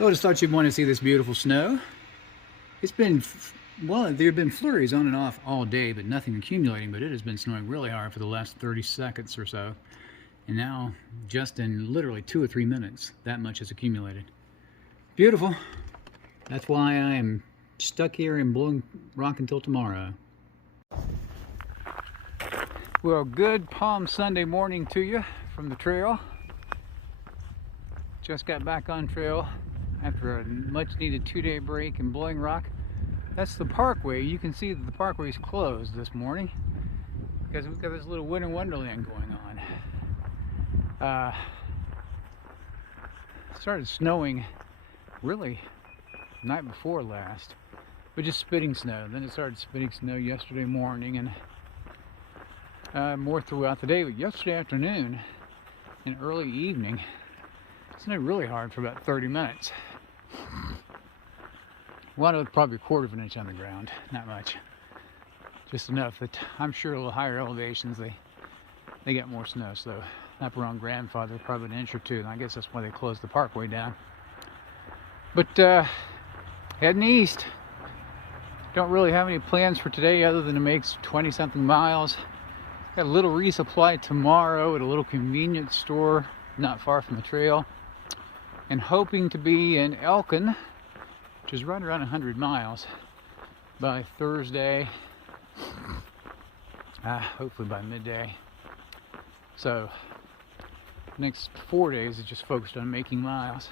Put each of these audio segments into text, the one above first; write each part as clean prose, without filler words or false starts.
So I just thought you'd want to see this beautiful snow. It's been, well, there have been flurries on and off all day, but nothing accumulating, but it has been snowing really hard for the last 30 seconds or so. And now, just in literally 2 or 3 minutes, that much has accumulated. Beautiful. That's why I am stuck here in Blowing Rock until tomorrow. Well, good Palm Sunday morning to you from the trail. Just got back on trail after a much needed 2-day break in Blowing Rock. That's the parkway. You can see that the parkway is closed this morning because we've got this little winter wonderland going on. Started snowing really night before last, but just spitting snow. Then it started spitting snow yesterday morning and more throughout the day. But yesterday afternoon and early evening, it snowed really hard for about 30 minutes. Well, probably 1/4 of an inch on the ground, not much. Just enough that I'm sure a little higher elevations they get more snow. So up around Grandfather, probably an inch or two, and I guess that's why they closed the parkway down. But heading east. Don't really have any plans for today other than to make 20-something miles. Got a little resupply tomorrow at a little convenience store not far from the trail, and hoping to be in Elkin, which is right around 100 miles, by Thursday, hopefully by midday. So next 4 days is just focused on making miles.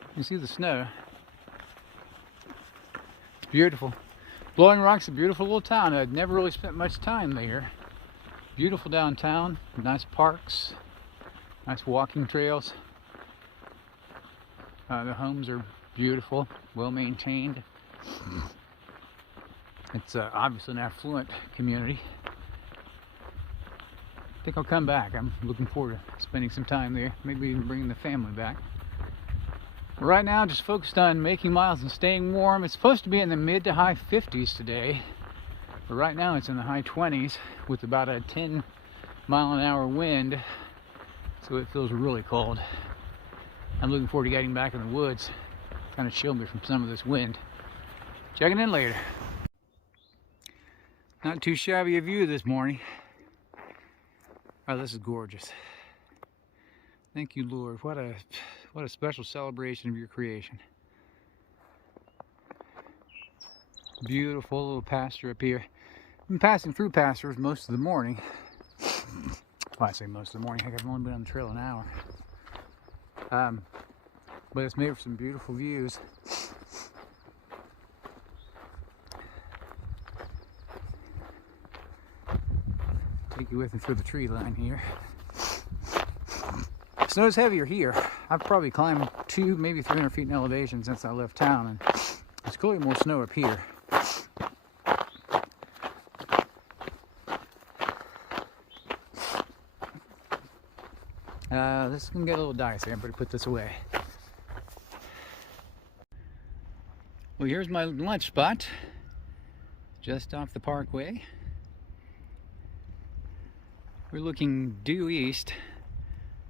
You can see the snow. It's beautiful. Blowing Rock's a beautiful little town. I'd never really spent much time there. Beautiful downtown, nice parks, nice walking trails. The homes are beautiful, well maintained. It's obviously an affluent community. I think I'll come back. I'm looking forward to spending some time there, maybe even bringing the family back. But right now, just focused on making miles and staying warm. It's supposed to be in the mid to high 50s today, but right now it's in the high 20s with about a 10-mile-an-hour wind, so it feels really cold. I'm looking forward to getting back in the woods. Kind of chilled me from some of this wind. Checking in later. Not too shabby a view this morning. Oh, this is gorgeous. Thank you, Lord. What a special celebration of your creation. Beautiful little pasture up here. I've been passing through pastures most of the morning. Well, I say most of the morning. Heck, I've only been on the trail an hour. But it's made for some beautiful views. Take you with me through the tree line here. Snow's heavier here. I've probably climbed 200, maybe 300 feet in elevation since I left town, and there's clearly more snow up here. This can get a little dicey. I better put this away. Well, here's my lunch spot, just off the parkway. We're looking due east.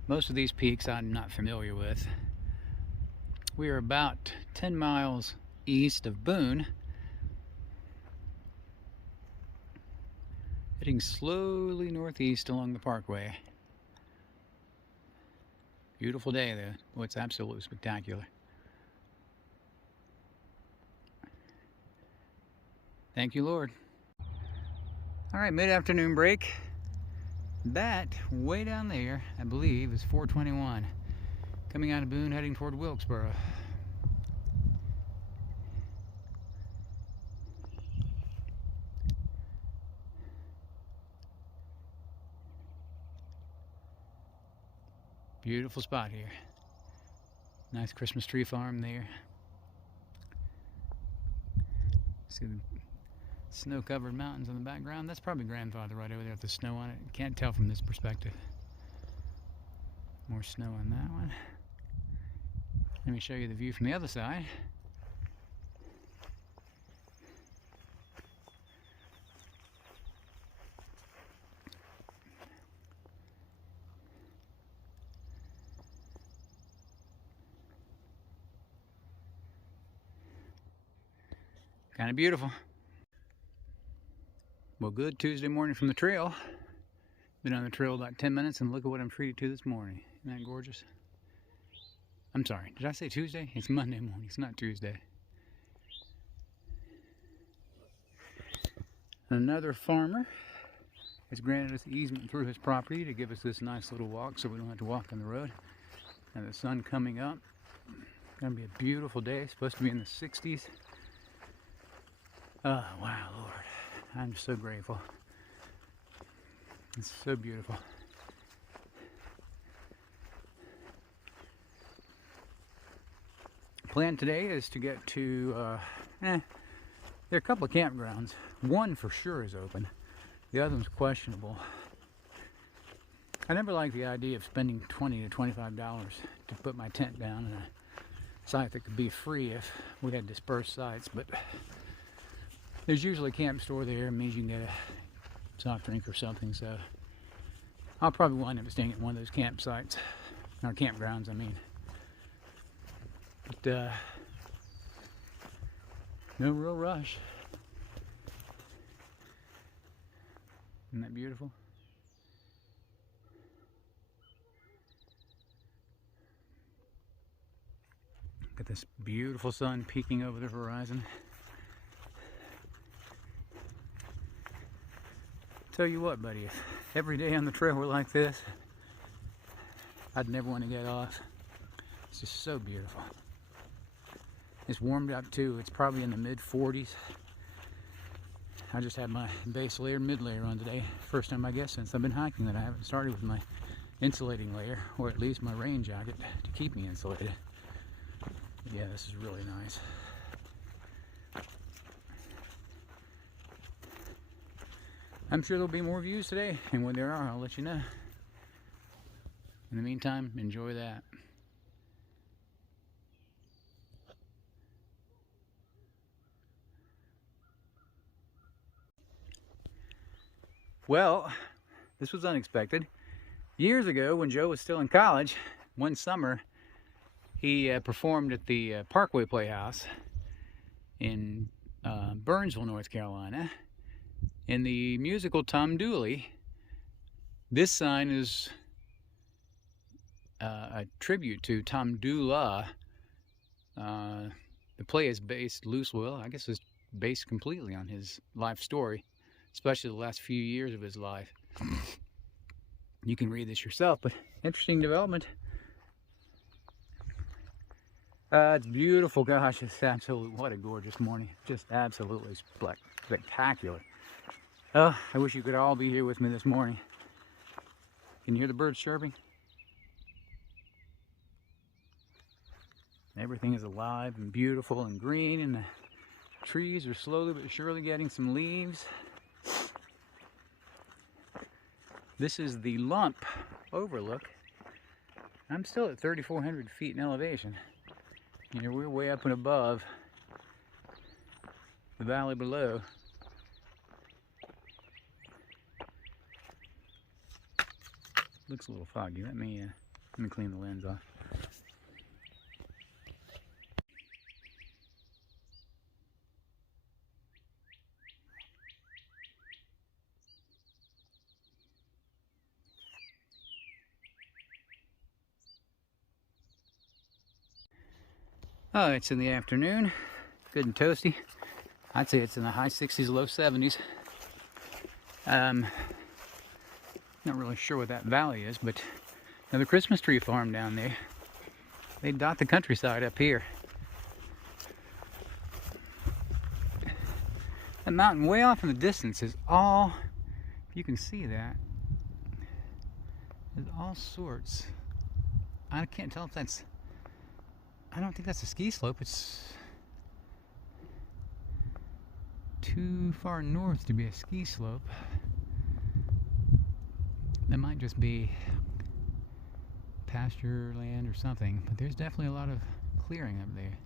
Most of these peaks I'm not familiar with. We are about 10 miles east of Boone, heading slowly northeast along the parkway. Beautiful day though. Oh, it's absolutely spectacular. Thank you, Lord. All right, mid-afternoon break. That way down there, I believe, is 421. Coming out of Boone, heading toward Wilkesboro. Beautiful spot here. Nice Christmas tree farm there. See the snow-covered mountains in the background. That's probably Grandfather right over there with the snow on it. Can't tell from this perspective. More snow on that one. Let me show you the view from the other side. Kind of beautiful. Well, good Tuesday morning from the trail. Been on the trail about 10 minutes and look at what I'm treated to this morning. Isn't that gorgeous? I'm sorry, did I say Tuesday? It's Monday morning, it's not Tuesday. Another farmer has granted us easement through his property to give us this nice little walk so we don't have to walk on the road. And the sun coming up. Gonna be a beautiful day, supposed to be in the 60s. Oh, wow, Lord. I'm so grateful. It's so beautiful. Plan today is to get to, there are a couple of campgrounds. One for sure is open. The other one's questionable. I never liked the idea of spending $20 to $25 to put my tent down in a site that could be free if we had dispersed sites, but there's usually a camp store there. It means you can get a soft drink or something, so I'll probably wind up staying at one of those campsites, or campgrounds, I mean. But no real rush. Isn't that beautiful? Look at this beautiful sun peeking over the horizon. Tell you what, buddy, if every day on the trail were like this, I'd never want to get off. It's just so beautiful. It's warmed up too. It's probably in the mid 40s. I just had my base layer, mid layer on today. First time, I guess, since I've been hiking that I haven't started with my insulating layer, or at least my rain jacket to keep me insulated. But yeah, this is really nice. I'm sure there'll be more views today, and when there are, I'll let you know. In the meantime, enjoy that. Well, this was unexpected. Years ago, when Joe was still in college, one summer, he performed at the Parkway Playhouse in Burnsville, North Carolina. In the musical Tom Dooley, this sign is a tribute to Tom Doola. The play is based loosely, well, I guess it's based completely on his life story, especially the last few years of his life. You can read this yourself, but interesting development. It's beautiful, gosh, it's absolutely, what a gorgeous morning. Just absolutely spectacular. Oh, I wish you could all be here with me this morning. Can you hear the birds chirping? Everything is alive and beautiful and green, and the trees are slowly but surely getting some leaves. This is the Lump overlook. I'm still at 3,400 feet in elevation. You know, we're way up and above the valley below. Looks a little foggy. Let me clean the lens off. Oh, it's in the afternoon. Good and toasty. I'd say it's in the high 60s, low 70s. Not really sure what that valley is, but the Christmas tree farm down there, they dot the countryside up here. That mountain way off in the distance is all, you can see that, there's all sorts. I can't tell if that's, I don't think that's a ski slope. It's too far north to be a ski slope. That might just be pasture land or something, but there's definitely a lot of clearing up there.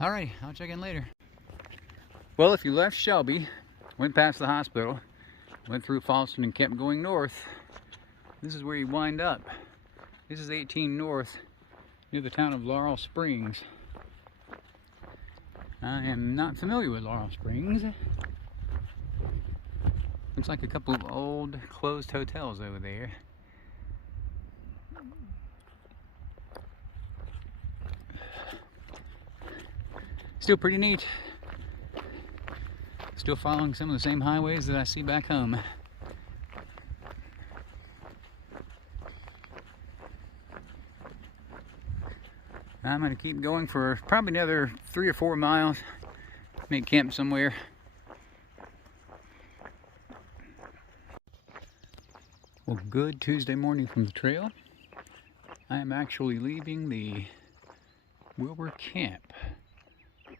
Alright, I'll check in later. Well, if you left Shelby, went past the hospital, went through Falston and kept going north, this is where you wind up. This is 18 north, near the town of Laurel Springs. I am not familiar with Laurel Springs. Looks like a couple of old closed hotels over there. Still pretty neat. Still following some of the same highways that I see back home. I'm going to keep going for probably another 3 or 4 miles. Make camp somewhere. Well, good Tuesday morning from the trail. I am actually leaving the Wilbur Camp.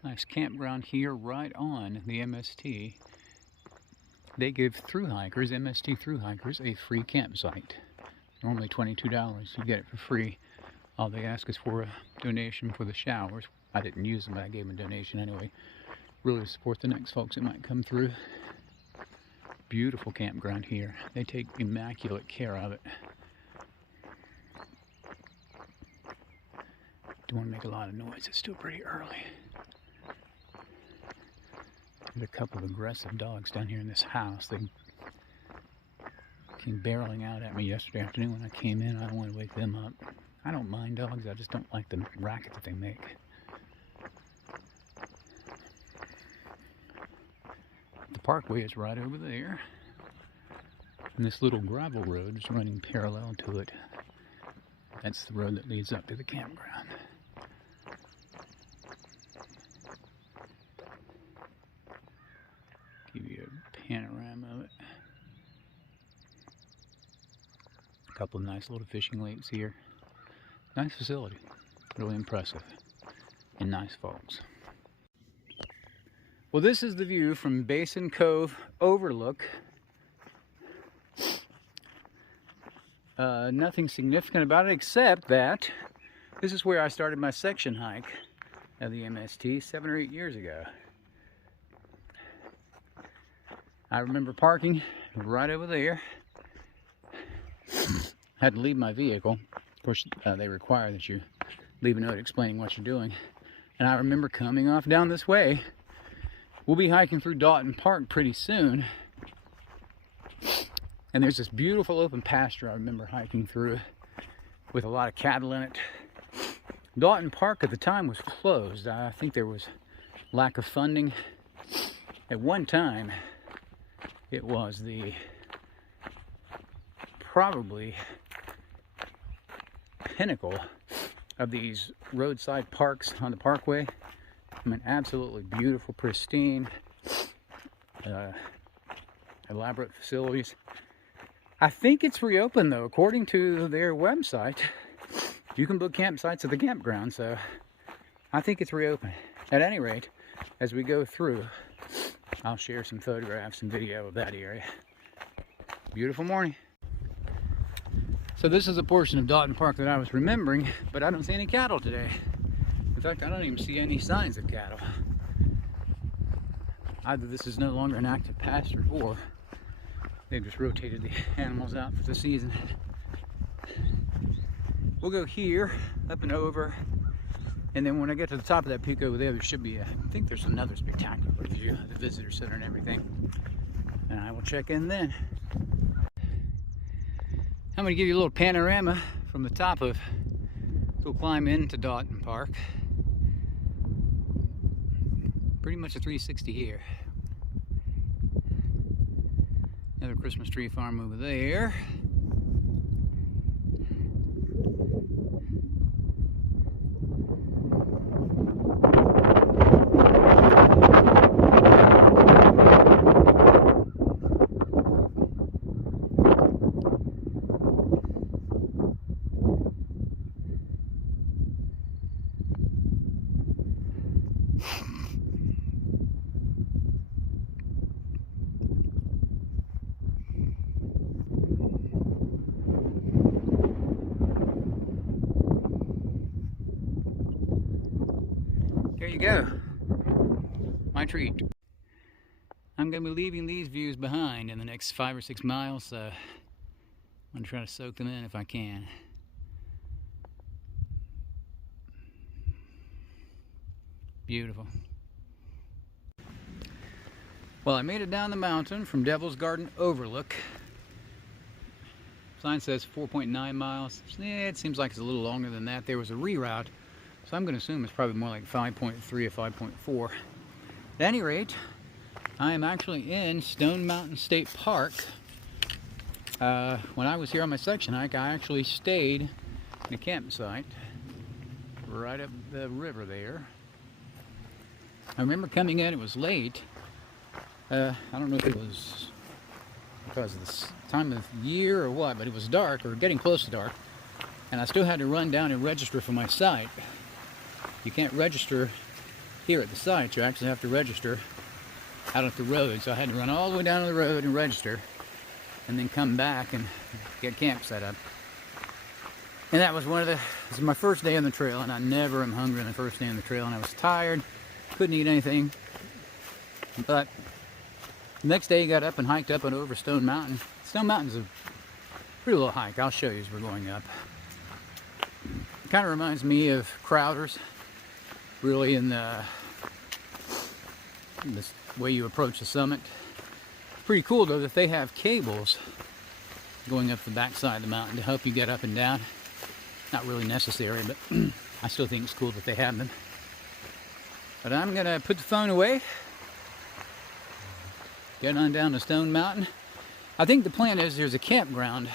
Nice campground here right on the MST. They give through hikers, MST through hikers, a free campsite. Normally $22, you get it for free. All they ask is for a donation for the showers. I didn't use them, but I gave them a donation anyway. Really support the next folks that might come through. Beautiful campground here. They take immaculate care of it. Don't want to make a lot of noise. It's still pretty early. There's a couple of aggressive dogs down here in this house. They came barreling out at me yesterday afternoon when I came in. I don't want to wake them up. I don't mind dogs, I just don't like the racket that they make. The parkway is right over there. And this little gravel road is running parallel to it. That's the road that leads up to the campground. Give you a panorama of it. A couple of nice little fishing lakes here. Nice facility, really impressive, and nice folks. Well, this is the view from Basin Cove Overlook. Nothing significant about it except that this is where I started my section hike of the MST 7 or 8 years ago. I remember parking right over there. Had to leave my vehicle. Of course, they require that you leave a note explaining what you're doing. And I remember coming off down this way. We'll be hiking through Dalton Park pretty soon. And there's this beautiful open pasture I remember hiking through with a lot of cattle in it. Dalton Park at the time was closed. I think there was lack of funding. At one time, it was the probably pinnacle of these roadside parks on the parkway. I mean, absolutely beautiful, pristine, elaborate facilities. I think it's reopened though. According to their website, you can book campsites at the campground, so I think it's reopened. At any rate, as we go through, I'll share some photographs and video of that area. Beautiful morning. So this is a portion of Dalton Park that I was remembering, but I don't see any cattle today. In fact, I don't even see any signs of cattle. Either this is no longer an active pasture or they've just rotated the animals out for the season. We'll go here, up and over, and then when I get to the top of that peak over there, there should be I think there's another spectacular view, the visitor center and everything. And I will check in then. I'm going to give you a little panorama from the top of, we'll climb into Dalton Park. Pretty much a 360 here. Another Christmas tree farm over there. There you go, my treat. I'm going to be leaving these views behind in the next 5 or 6 miles, so I'm going to try to soak them in if I can. Beautiful. Well, I made it down the mountain from Devil's Garden Overlook. Sign says 4.9 miles. Yeah, it seems like it's a little longer than that. There was a reroute, so I'm going to assume it's probably more like 5.3 or 5.4. At any rate, I am actually in Stone Mountain State Park. When I was here on my section hike, I actually stayed in a campsite right up the river there. I remember coming in, it was late. I don't know if it was because of the time of year or what, but it was dark, or getting close to dark, and I still had to run down and register for my site. You can't register here at the site, you actually have to register out at the road, so I had to run all the way down to the road and register, and then come back and get camp set up. And that was this was my first day on the trail, and I never am hungry on the first day on the trail, and I was tired, couldn't eat anything, but the next day, I got up and hiked up and over Stone Mountain. Stone Mountain's a pretty little hike. I'll show you as we're going up. It kind of reminds me of Crowder's, really, in the way you approach the summit. Pretty cool, though, that they have cables going up the backside of the mountain to help you get up and down. Not really necessary, but I still think it's cool that they have them. But I'm going to put the phone away. Get on down to Stone Mountain. I think the plan is there's a campground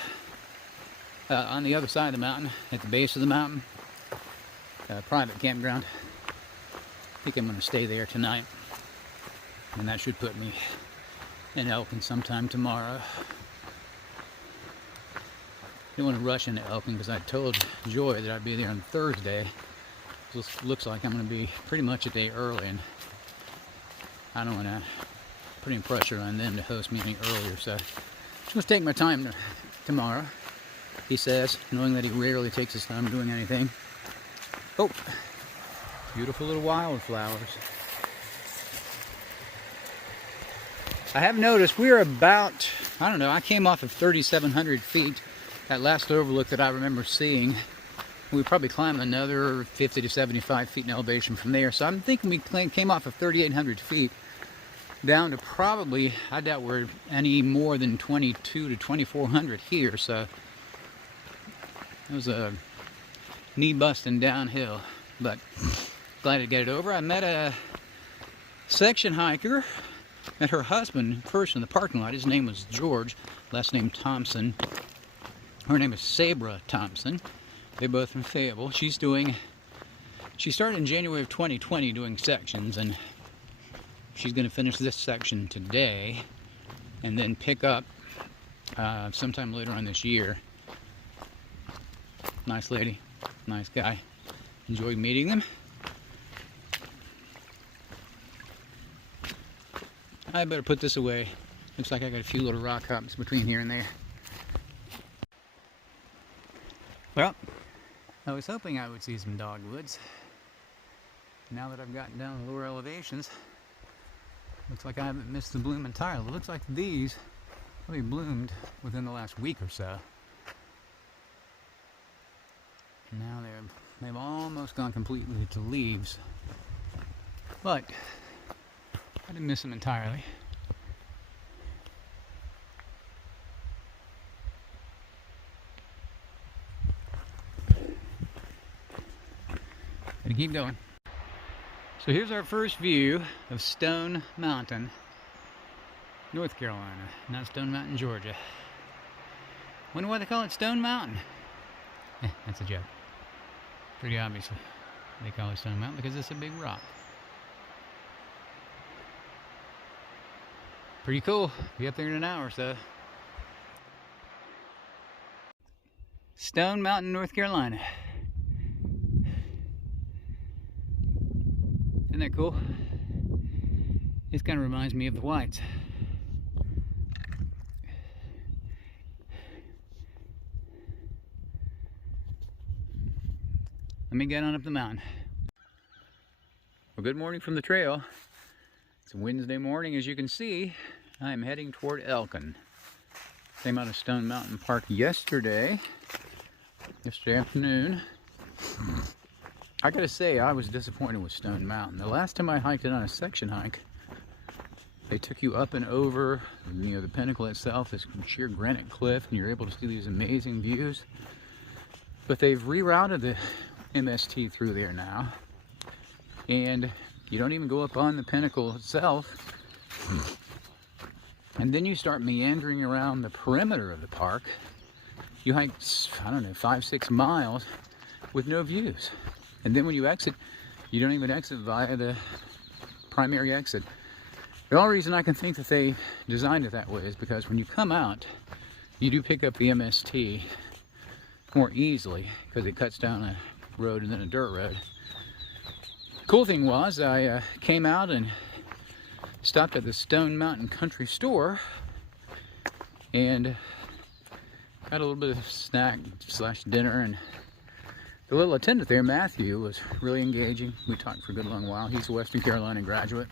on the other side of the mountain, at the base of the mountain. Private campground. I think I'm going to stay there tonight. And that should put me in Elkin sometime tomorrow. I don't want to rush into Elkin because I told Joy that I'd be there on Thursday. This looks like I'm going to be pretty much a day early, and I don't want to put any pressure on them to host me any earlier, so I'm just going to take my time tomorrow, he says, knowing that he rarely takes his time doing anything. Oh, beautiful little wildflowers. I have noticed we're about, I don't know, I came off of 3,700 feet, that last overlook that I remember seeing. We probably climbed another 50 to 75 feet in elevation from there, so I'm thinking we came off of 3,800 feet. Down to probably, I doubt we're any more than 22 to 2,400 here, so it was a knee-busting downhill, but glad to get it over. I met a section hiker, met her husband first in the parking lot. His name was George, last name Thompson. Her name is Sabra Thompson. They're both from Fayetteville. She started in January of 2020 doing sections, and she's going to finish this section today and then pick up sometime later on this year. Nice lady, nice guy. Enjoyed meeting them. I better put this away. Looks like I got a few little rock hops between here and there. Well, I was hoping I would see some dogwoods. Now that I've gotten down to lower elevations, looks like I haven't missed the bloom entirely. It looks like these probably bloomed within the last week or so. Now they've almost gone completely to leaves. But I didn't miss them entirely. Gotta keep going. So here's our first view of Stone Mountain, North Carolina, not Stone Mountain, Georgia. Wonder why they call it Stone Mountain. That's a joke. Pretty obviously they call it Stone Mountain because it's a big rock. Pretty cool. Be up there in an hour or so. Stone Mountain, North Carolina. Isn't that cool? This kind of reminds me of the Whites. Let me get on up the mountain. Well, good morning from the trail. It's a Wednesday morning, as you can see. I am heading toward Elkin. Came out of Stone Mountain Park yesterday afternoon. I gotta say, I was disappointed with Stone Mountain. The last time I hiked it on a section hike, They took you up and over, you know, the pinnacle itself, this sheer granite cliff, and you're able to see these amazing views. But they've rerouted the MST through there now, and you don't even go up on the pinnacle itself. And then you start meandering around the perimeter of the park. You hike, I don't know, 5-6 miles with no views. And then when you exit, you don't even exit via the primary exit. The only reason I can think that they designed it that way is because when you come out, you do pick up the MST more easily because it cuts down a road and then a dirt road. Cool thing was, I came out and stopped at the Stone Mountain Country Store and got a little bit of snack / dinner, and the little attendant there, Matthew, was really engaging. We talked for a good long while. He's a Western Carolina graduate.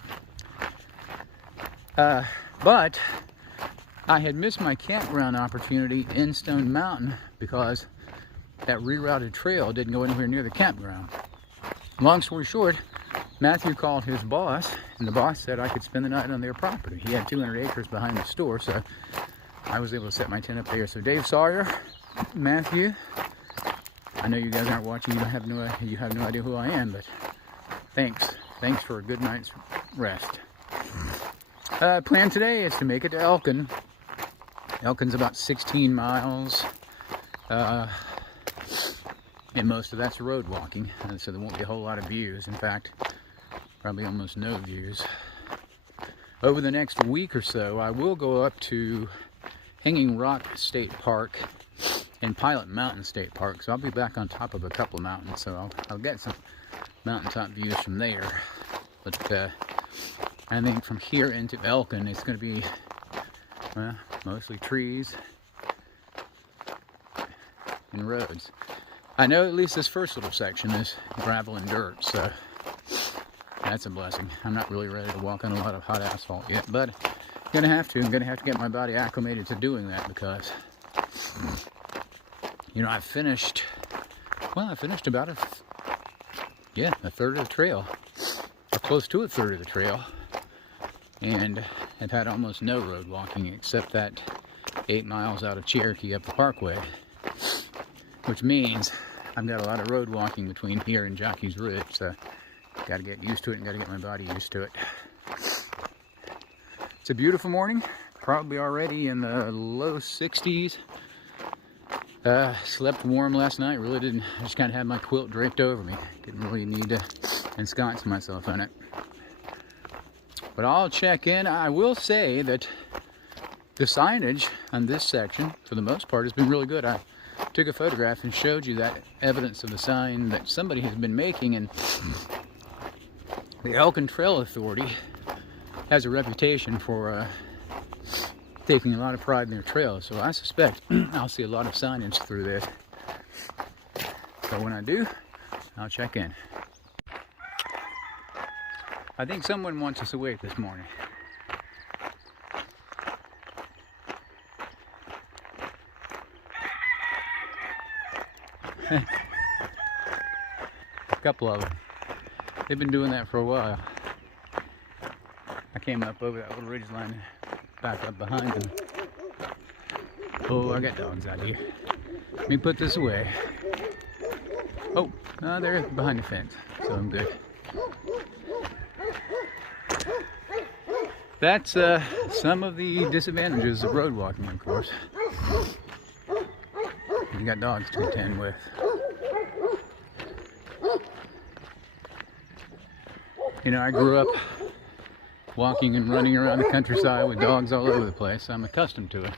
But I had missed my campground opportunity in Stone Mountain because that rerouted trail didn't go anywhere near the campground. Long story short, Matthew called his boss, and the boss said I could spend the night on their property. He had 200 acres behind the store, so I was able to set my tent up there. So Dave Sawyer, Matthew, I know you guys aren't watching, you have no idea who I am, but thanks for a good night's rest. Plan today is to make it to Elkin. Elkin's about 16 miles, and most of that's road walking, so there won't be a whole lot of views. In fact, probably almost no views. Over the next week or so, I will go up to Hanging Rock State Park and Pilot Mountain State Park, so I'll be back on top of a couple of mountains, so I'll get some mountaintop views from there. But I think from here into Elkin, it's going to be, well, mostly trees and roads. I know at least this first little section is gravel and dirt, so that's a blessing. I'm not really ready to walk on a lot of hot asphalt yet, but I'm going to have to. I'm going to have to get my body acclimated to doing that because, you know, I finished about a third of the trail, or close to a third of the trail, and I've had almost no road walking except that 8 miles out of Cherokee up the parkway, which means I've got a lot of road walking between here and Jockey's Ridge, so got to get used to it and got to get my body used to it. It's a beautiful morning, probably already in the low 60s. Slept warm last night, really didn't. I just kind of had my quilt draped over me. Didn't really need to ensconce myself in it. But I'll check in. I will say that the signage on this section, for the most part, has been really good. I took a photograph and showed you that evidence of the sign that somebody has been making, and the Elkin Trail Authority has a reputation for taking a lot of pride in their trails, so I suspect I'll see a lot of signage through this. So when I do, I'll check in. I think someone wants us awake this morning. A couple of them. They've been doing that for a while. I came up over that little ridge line, back up behind them. Oh, I got dogs out here. Let me put this away. Oh, no, they're behind the fence, so I'm good. That's some of the disadvantages of road walking, of course. You got dogs to contend with. You know, I grew up walking and running around the countryside with dogs all over the place, so I'm accustomed to it.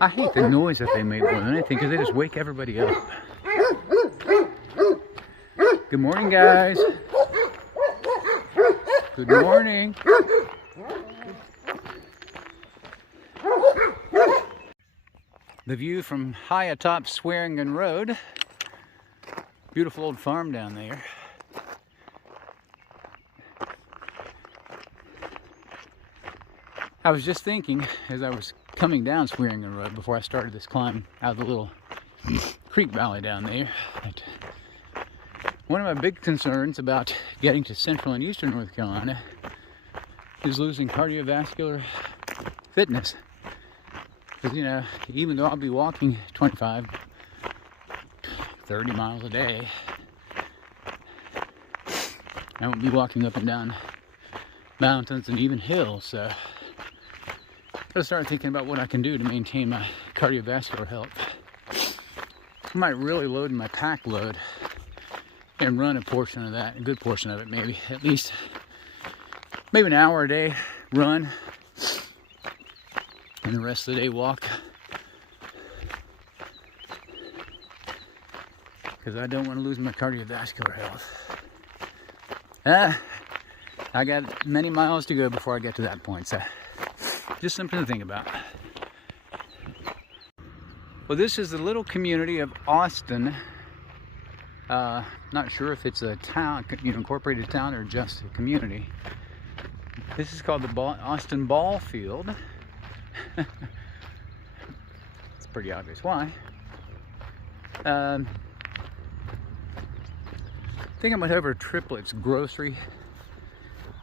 I hate the noise that they make more than anything because they just wake everybody up. Good morning, guys. Good morning. The view from high atop Swearingen Road. Beautiful old farm down there. I was just thinking as I was coming down Swearingen Road before I started this climb out of the little creek valley down there, that one of my big concerns about getting to central and eastern North Carolina is losing cardiovascular fitness. Because, you know, even though I'll be walking 25, 30 miles a day, I won't be walking up and down mountains and even hills. So I gotta start thinking about what I can do to maintain my cardiovascular health. I might really load my pack load and run a portion of that, a good portion of it, maybe at least maybe an hour a day run, and the rest of the day walk, because I don't want to lose my cardiovascular health. I got many miles to go before I get to that point, so just something to think about. Well, this is the little community of Austin. Not sure if it's a town, you know, incorporated town, or just a community. This is called the Austin Ball Field. It's pretty obvious why. I think I went over to Triplets Grocery,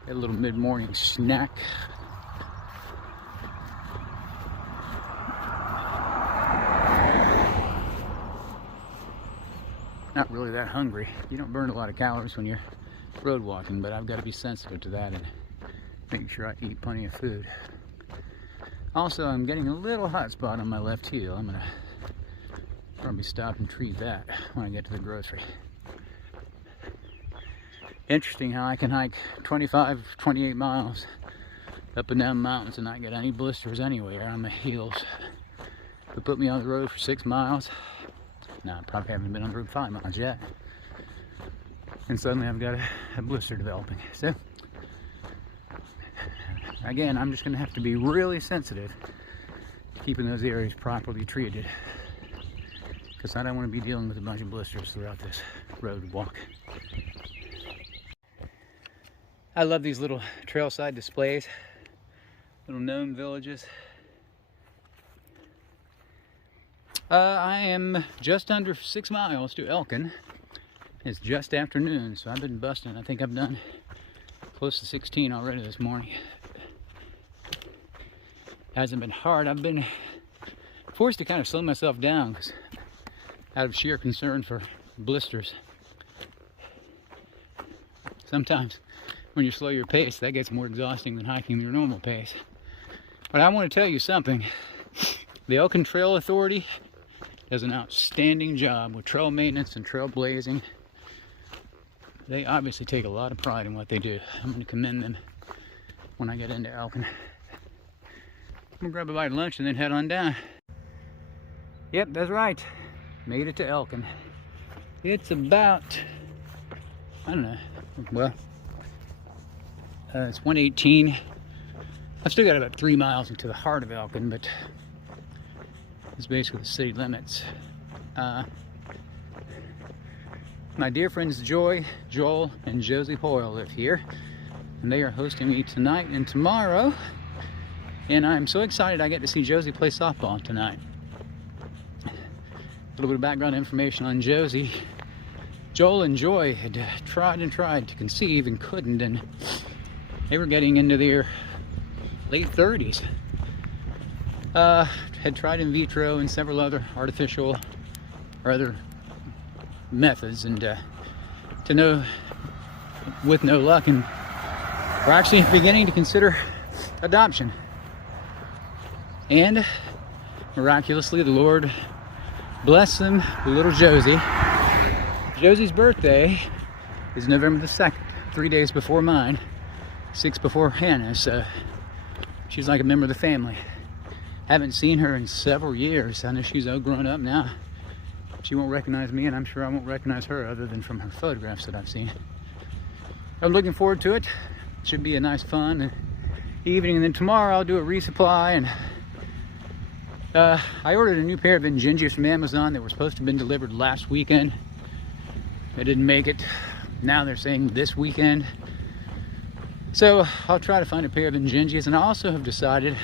a little mid-morning snack. Not really that hungry. You don't burn a lot of calories when you're road walking, but I've got to be sensitive to that and make sure I eat plenty of food. Also, I'm getting a little hot spot on my left heel. I'm gonna probably stop and treat that when I get to the grocery. Interesting how I can hike 25, 28 miles up and down mountains and not get any blisters anywhere on my heels. It put me on the road for 6 miles. No, I probably haven't been on the road 5 miles yet. And suddenly I've got a blister developing. So, again, I'm just going to have to be really sensitive to keeping those areas properly treated, because I don't want to be dealing with a bunch of blisters throughout this road walk. I love these little trailside displays, little gnome villages. I am just under 6 miles to Elkin. It's just afternoon, so I've been busting. I think I've done close to 16 already this morning. Hasn't been hard. I've been forced to kind of slow myself down because out of sheer concern for blisters. Sometimes when you slow your pace, that gets more exhausting than hiking your normal pace. But I want to tell you something. The Elkin Trail Authority does an outstanding job with trail maintenance and trail blazing. They obviously take a lot of pride in what they do. I'm going to commend them when I get into Elkin. I'm going to grab a bite of lunch and then head on down. Yep, that's right. Made it to Elkin. It's about, I don't know, well, it's 1:18. I've still got about 3 miles into the heart of Elkin, but it's basically the city limits. My dear friends Joy, Joel, and Josie Hoyle live here, and they are hosting me tonight and tomorrow. And I'm so excited I get to see Josie play softball tonight. A little bit of background information on Josie. Joel and Joy had tried and tried to conceive and couldn't, and they were getting into their late 30s. Had tried in vitro and several other artificial or other methods, and with no luck, and we're actually beginning to consider adoption. And miraculously, the Lord blessed them with little Josie. Josie's birthday is November the 2nd, 3 days before mine, 6 before Hannah's, so she's like a member of the family. Haven't seen her in several years. I know she's all grown up now. She won't recognize me, and I'm sure I won't recognize her other than from her photographs that I've seen. I'm looking forward to it. Should be a nice fun evening, and then tomorrow I'll do a resupply. And I ordered a new pair of Injingias from Amazon that were supposed to have been delivered last weekend. They didn't make it. Now they're saying this weekend. So I'll try to find a pair of Injingias, and I also have decided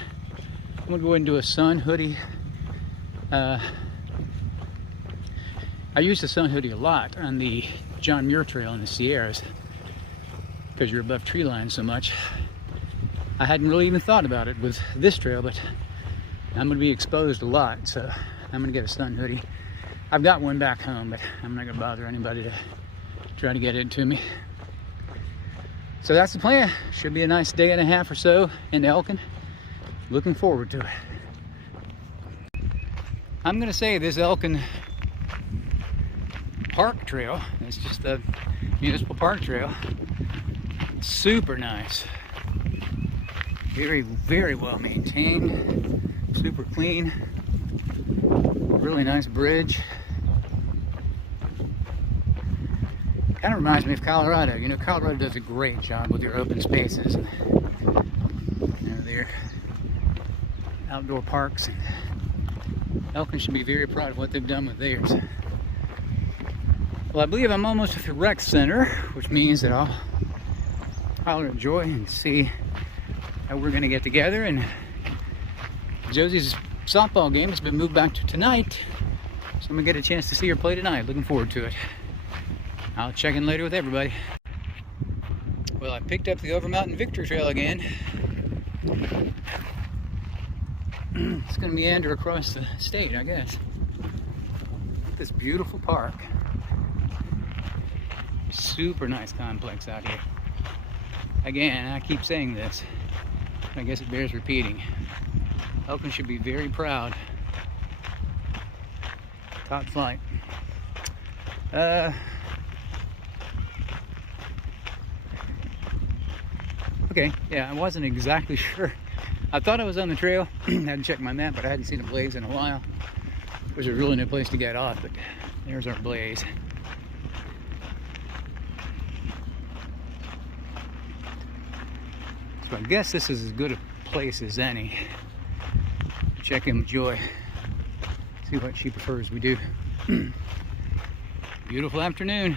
I'm gonna go ahead and do a sun hoodie. I use the sun hoodie a lot on the John Muir Trail in the Sierras because you're above tree line so much. I hadn't really even thought about it with this trail, but I'm going to be exposed a lot, so I'm going to get a sun hoodie. I've got one back home, but I'm not going to bother anybody to try to get it to me. So that's the plan. Should be a nice day and a half or so in Elkin. Looking forward to it. I'm going to say this Elkin Park Trail, it's just the municipal park trail, super nice. Very, very well maintained, super clean, really nice bridge. Kind of reminds me of Colorado. You know, Colorado does a great job with your open spaces and their outdoor parks. Elkin should be very proud of what they've done with theirs. Well, I believe I'm almost at the rec center, which means that I'll enjoy and see how we're going to get together. And Josie's softball game has been moved back to tonight, so I'm going to get a chance to see her play tonight. Looking forward to it. I'll check in later with everybody. Well, I picked up the Over Mountain Victory Trail again. It's going to meander across the state, I guess. This beautiful park. Super nice complex out here. Again, I keep saying this. I guess it bears repeating. Elkin should be very proud. Top flight. Okay, yeah, I wasn't exactly sure. I thought I was on the trail. Hadn't checked my map, but I hadn't seen a blaze in a while. Which is really no place to get off, but there's our blaze. So I guess this is as good a place as any. Check in with Joy. See what she prefers we do. Beautiful afternoon.